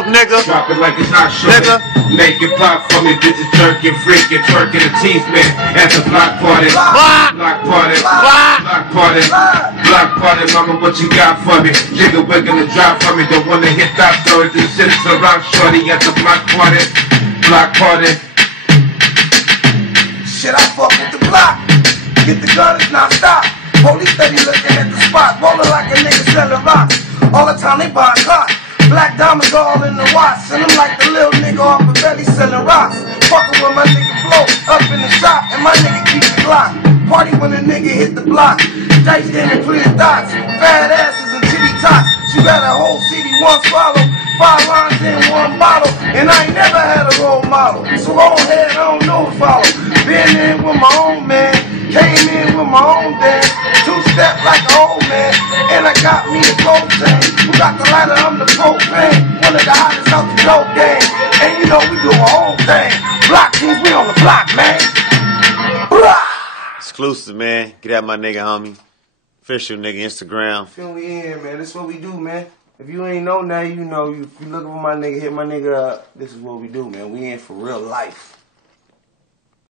yourself, nigga. Drop it like it's hot shit. Nigga. Make it pop for me, bitches jerking, freaking, twerking the teeth, man. At the block party. Block. Block party. Block. Block party. Block party, mama, what you got for me? Jigga wiggin' the drop for me. Don't wanna hit that story. This shit is a rock shorty at the block party. Block party. Shit, I fuck with the block. Get the gun, it's not stop. Police steady looking at the spot, rolling like a nigga selling rocks. All the time they buying cotton. Black diamonds all in the watch. Send them like the little nigga off the belly selling rocks. Fucking with my nigga Blow up in the shop, and my nigga keep the Glock. Party when a nigga hit the block. Dice in and pretty dots. Fat asses and titty tots. She got a whole CD, one swallow. 5 lines in one bottle. And I ain't never had a role model. So go ahead, I don't know if follow. Been in with my own man. Came in with my own dance. 2-step like an old man. And I got me a gold chain. Who got the lighter? I'm the propane. One of the hottest out the dope game. And you know we do our own thing. Block teams, we on the block, man. Blah! Exclusive, man. Get at my nigga, homie. Official nigga, Instagram. Feel me in, man. This is what we do, man. If you ain't know now, you know. If you looking for my nigga, hit my nigga up. This is what we do, man. We in for real life.